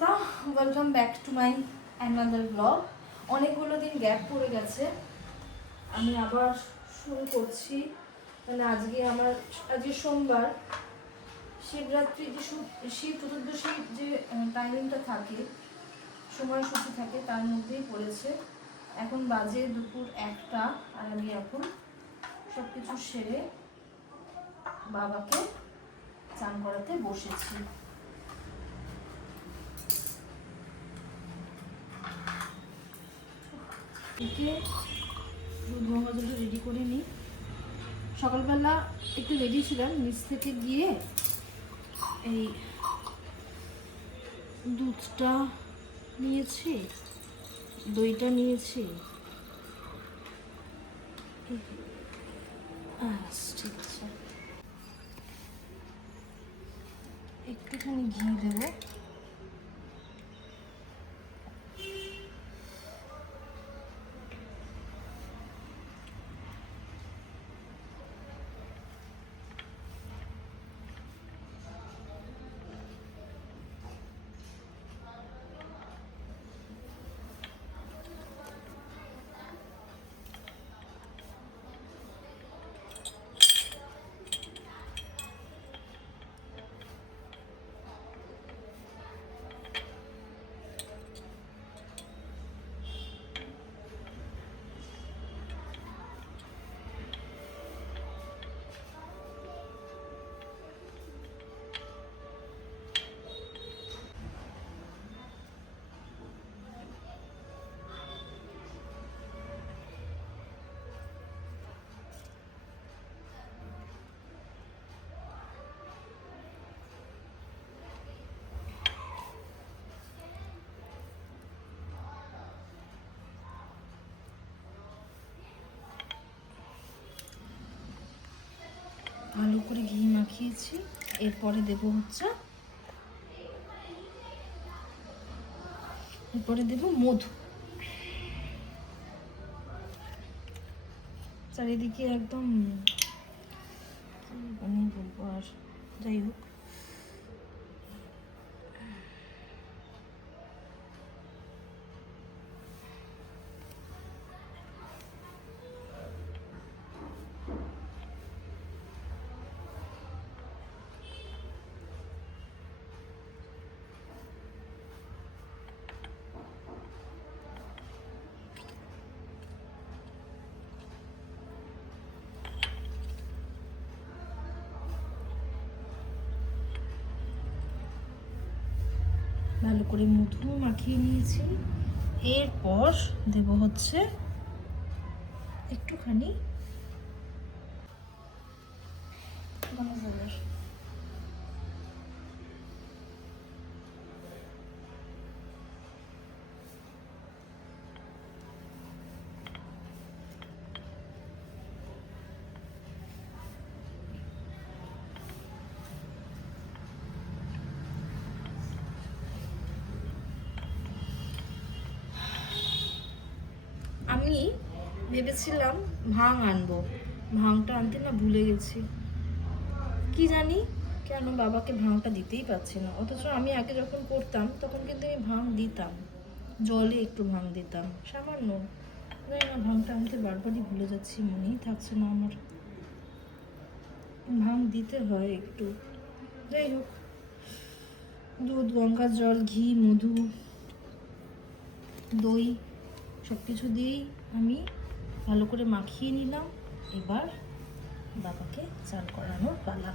Susmita, welcome back to my another blog. অনেকগুলো দিন gap পড়ে গেছে, আমি আবার শুরু করছি। মানে আজকে সোমবার, শিবরাত্রি যে শিব চতুর্দশীর যে টাইমিংটা থাকে, সময়সূচি থাকে, তার মধ্যেই পড়েছে। এখন বাজে দুপুর 1টা, আর আমি এখন সব কিছু সেরে বাবাকে চান করাতে বসেছি। একে দুধ গঙ্গা জলটা রেডি করে নিই। সকালবেলা একটু রেডি ছিলাম, নিচ থেকে গিয়ে এই দুধটা নিয়েছি, দইটা নিয়েছি। ঠিক আছে, একটুখানি ঘি দেবো। ভালো করে ঘি মাখিয়েছি। এরপরে দেব মধু। চারিদিকে একদম মানে বলবো, আর যাই হোক, ভালো করে মধু মাখিয়ে নিয়েছি। এরপর দেব একটুখানি গরম জলের। আমি ভেবেছিলাম ভাং আনবো, ভাংটা আনতে না ভুলে গেছি। কি জানি কেন বাবাকে ভাংটা দিতেই পারছি না। অথচ আমি আগে যখন করতাম তখন কিন্তু আমি ভাং দিতাম, জলে একটু ভাং দিতাম সামান্য। জানি না, ভাংটা আনতে বারবারই ভুলে যাচ্ছি, মনেই থাকছে না আমার। ভাং দিতে হয় একটু। যাই হোক, দুধ, গঙ্গার জল, ঘি, মধু, দই সব কিছু দিয়েই আমি ভালো করে মাখিয়ে নিলাম। এবার বাবাকে চান করানোর পালা।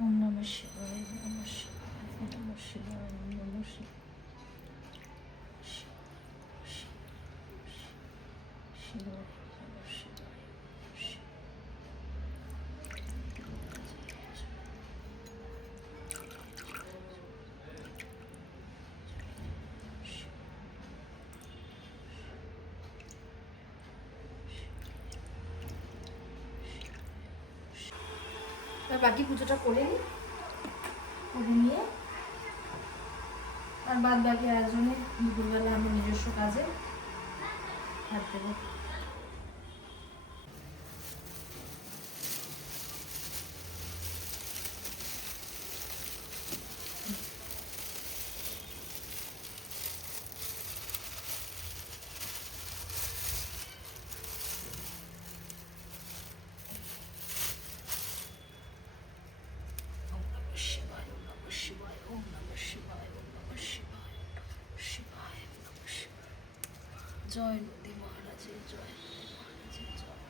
ওম নমঃ শিবায়, নমঃ শিবায়, নমঃ শিবায়, নমঃ শিবায়। বাকি পুজোটা করে নিই, করে নিয়ে আর বাদ বাকি আয়োজনে দুপুরবেলা আমি নিজস্ব কাজে হাত দেবো। জয় নন্দী মহারাজের জয়, মহারাজের জয়।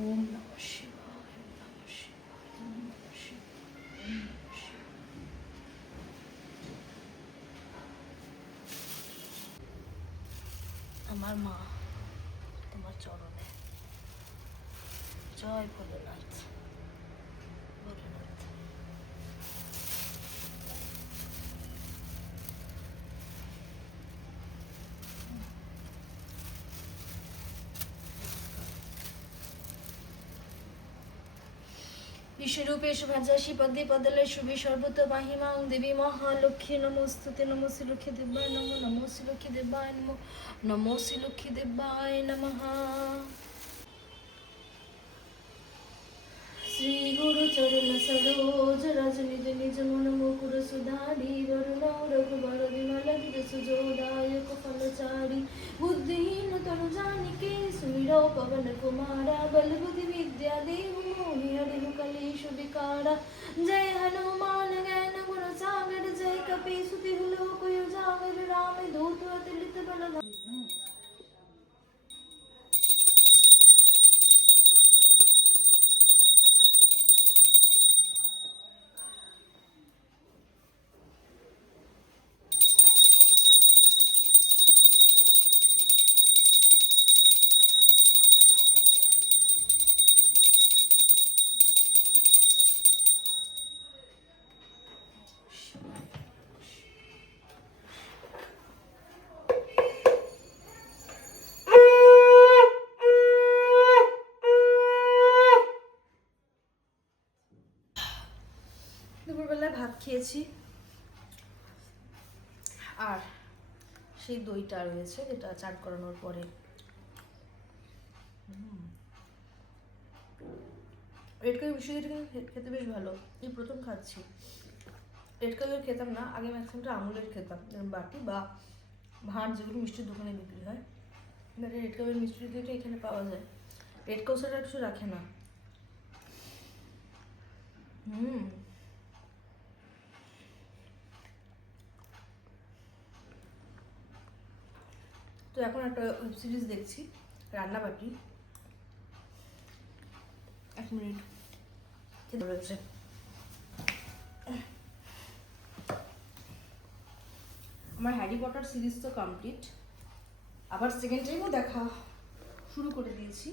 ওম নমঃ শিবায়, ওম নমঃ শিবায়, ওম নমঃ শিবায়, ওম নমঃ শিবায়। আমার মা তোমার চরণে। জয় ভোলেনাথ, ভোলেনাথ। বিশ্বরূপে শুভাযাসী পদে পদলে শুভে সর্বত মাহিমাং দেবী মহালক্ষ্মী নমস্তুতে। নমস্তে লক্ষ্মী দেবায় নমো, নমস্তে লক্ষ্মী দেবায় নমো, নমস্তে লক্ষ্মী দেবায় নমঃ। শ্রী গুরু চরণ সরোজ রজ নিজ নিজ মন মুকুর সুধারি বরুণ রঘুবর বিমল গির সুজোদায়ক ফলচারি বুদ্ধিহীন তনু জানিকে সুমির পवन कुमारा बल बुद्धि विद्या देव मोहि हरिहु कलेश विकारा। जय हनुमान ज्ञान गुण सागर जय कपीस तिहु लोक उजागर राम दूत अतुलित बल। দুপুরবেলায় ভাত খেয়েছি আর সেই দইটা রয়েছে যেটা চাট করানোর পরে। রেড কাউয়ের মিষ্টি খেতে বেশ ভালো, এই প্রথম খাচ্ছি। রেড কাউয়ের খেতাম না আগে, ম্যাক্সিমামটা আমুলের খেতাম, বাটি বা ভাঁড় যেগুলো মিষ্টির দোকানে বিক্রি হয়। এবারে রেড কাউয়ের মিষ্টি দইটা এখানে পাওয়া যায়। রেড কাউ সেটা কিছু রাখে না। তো এখন একটা ওয়েব সিরিজ দেখছি, রান্নাবাটি। 1 মিনিট খেতে রয়েছে। আমার হ্যারি পটার সিরিজ তো কমপ্লিট, আবার সেকেন্ড টাইমও দেখা শুরু করে দিয়েছি।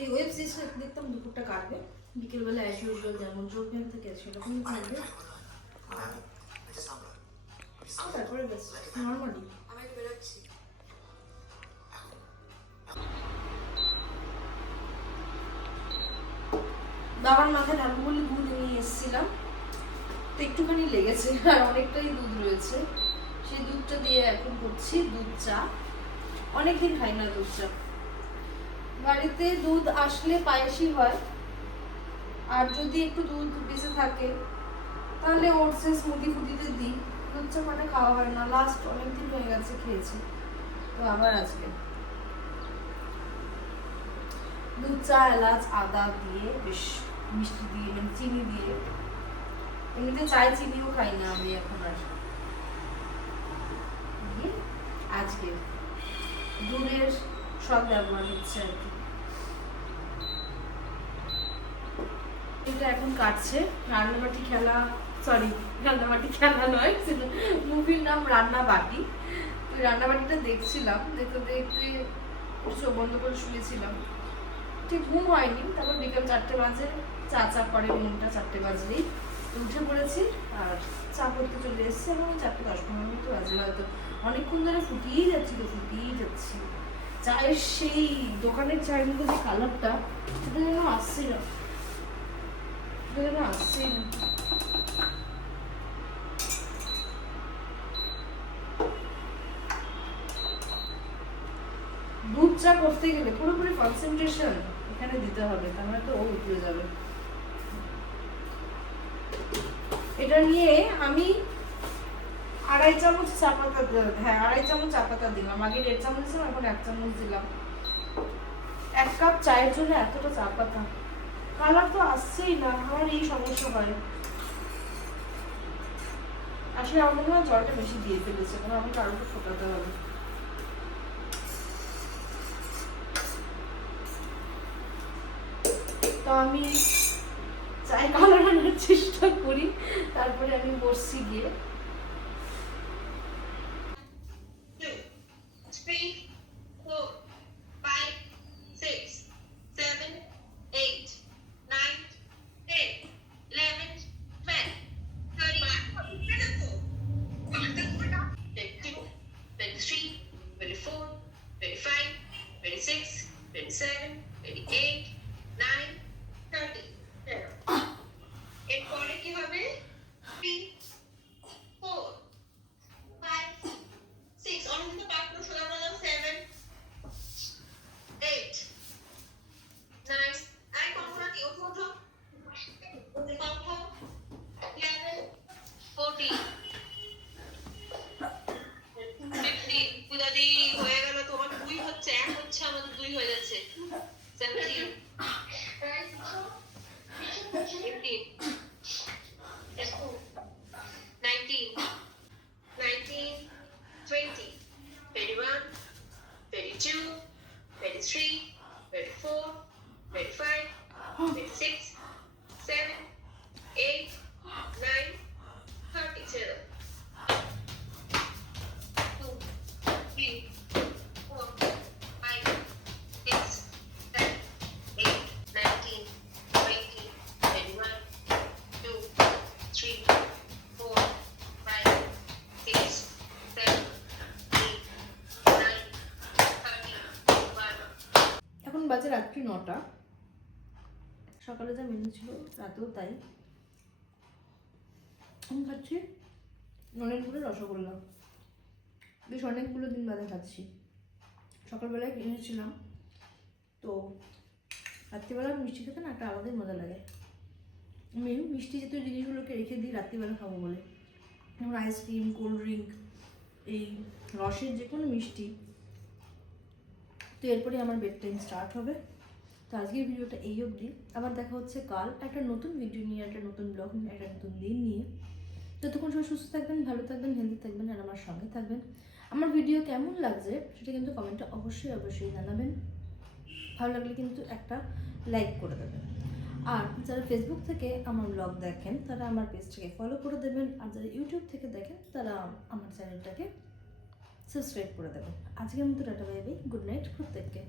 এই ওয়েব সিরিজটা দেখতাম দুপুরটা কাটবে, বিকেলবেলা অ্যাজ ইউজুয়াল যেমন প্রোগ্রাম থেকে সেরকম থাকবে, তারপরে বেশ নর্মালি। বাবার মাথায় ঢালবো বলে দুধ নিয়ে এসেছিলাম, তো একটুখানি লেগেছে আর অনেকটাই দুধ রয়েছে। সেই দুধটা দিয়ে এখন করছি দুধ চা। অনেকদিন খাই না দুধ চা। বাড়িতে দুধ আসলে পায়েসই হয়, আর যদি একটু দুধ বেঁচে থাকে তাহলে ওটসে স্মুদি ফুদিতে দিই। দুধ চা মানে খাওয়া হয় না, লাস্ট অনেকদিন হয়ে গেছে খেয়েছি, তো আবার আজকে দুধ চা এলাচ আদা দিয়ে বেশ মিষ্টি দিয়ে মানে চিনি দিয়ে। এমনিতে চায় চিনিও খাই না আমি এখন আর। আজকে দুধের সব ব্যবহার হচ্ছে আর কি। এটা এখন কাটছে রান্নাবাটি খেলা, সরি রান্নাবাটি খেলা নয়, মুভির নাম রান্নাবাটি। তো রান্নাবাটিটা দেখছিলাম, দেখতে দেখতে চোখ বন্ধ করে শুয়েছিলাম, ঠিক ঘুম হয়নি। তারপর বিকেল 4টে বাজে, চা চা করে মনটা 4টে বাজলেই উঠে পড়েছি আর চা করতে চলে এসেছি। এবং 4:10-15 মতো বাজে হয়তো, অনেকক্ষণ ধরে ফুটিয়েই যাচ্ছি তো ফুটিয়েই যাচ্ছি। চায়ের সেই দোকানের চায়ের মধ্যে যে কালারটা সেটা যেন আসছে না। আসছেই না। দুধ চা করতে গেলে পুরোপুরি কনসেন্ট্রেশন এখানে দিতে হবে, তার মানে তো ও উঠে যাবে। এটা নিয়ে আমি 2.5 চামচ চা পাতা, হ্যাঁ 2.5 চামচ চা পাতা দিলাম। আগে 1.5 চামচ দিলাম, এখন 1 চামচ দিলাম। 1 কাপ চায়ের জন্য এতটা চা পাতা, কালার তো আসছেই না। আমার এই সমস্যা হয় আসলে। আমার মনে হয় জলটা বেশি দিয়ে ফেলেছে, কারণ আমাকে আরো একটু ফোটাতে হবে। তো আমি চায় কালার আনার চেষ্টা করি, তারপরে আমি বসছি গিয়ে। 2, 3, 4, 5, 6, 7, 8, 9, 10, 11, 12, 13, 22, 23, 24, 25, 26, 27, 28, 9, 30. এরপরে কি হবে? 3, 4, 5, 6, অনেকদিন তো পাঠ করে শোনা বললাম। 7, 8, 9, আরে কখন কি ওঠো ওঠো ওঠো 11, 14, 15, পূজাদি হয়ে গেল। তোমার 2 হচ্ছে, 1 হচ্ছে, আমাদের 2 হয়ে যাচ্ছে। 17, 18, 19, 20, 21, 22, 23, 24, 25, 26, 7, 8, 9, 30. Zero. 2, 3, 4, 5, 6, 7, 8, 19, 20, 21, 2, 3, 4, 5, 6, 7, 8, 9, 30, 1. এখন বাজে রাত্রি 9টা। সকালে যা মেনু ছিল রাতেও তাই। আমি খাচ্ছি অনেকগুলো রসগোল্লা, বেশ অনেকগুলো দিন বাদে খাচ্ছি। সকালবেলায় কিনেছিলাম, তো রাত্রিবেলা মিষ্টি খেতে না একটা আলাদাই মজা লাগে। আমি মিষ্টি জাতীয় জিনিসগুলোকে রেখে দিই রাত্রিবেলা খাবো বলে, যেমন আইসক্রিম, কোল্ড ড্রিঙ্ক, এই রসের যে কোনো মিষ্টি। তো এরপরে আমার বেড টাইম স্টার্ট হবে। তো আজকের ভিডিওটা এই অবধি। আবার দেখা হচ্ছে কাল একটা নতুন ভিডিও নিয়ে, একটা নতুন ব্লগ নিয়ে, একটা নতুন দিন নিয়ে। ততক্ষণ সবাই সুস্থ থাকবেন, ভালো থাকবেন, হেলদি থাকবেন, আর আমার সঙ্গে থাকবেন। আমার ভিডিও কেমন লাগছে সেটা কিন্তু কমেন্টে অবশ্যই অবশ্যই জানাবেন। ভালো লাগলে কিন্তু একটা লাইক করে দেবেন। আর যারা ফেসবুক থেকে আমার ব্লগ দেখেন তারা আমার পেজটাকে ফলো করে দেবেন, আর যারা ইউটিউব থেকে দেখেন তারা আমার চ্যানেলটাকে সাবস্ক্রাইব করে দেবেন। আজকের মতো tata, bye bye, good night প্রত্যেককে।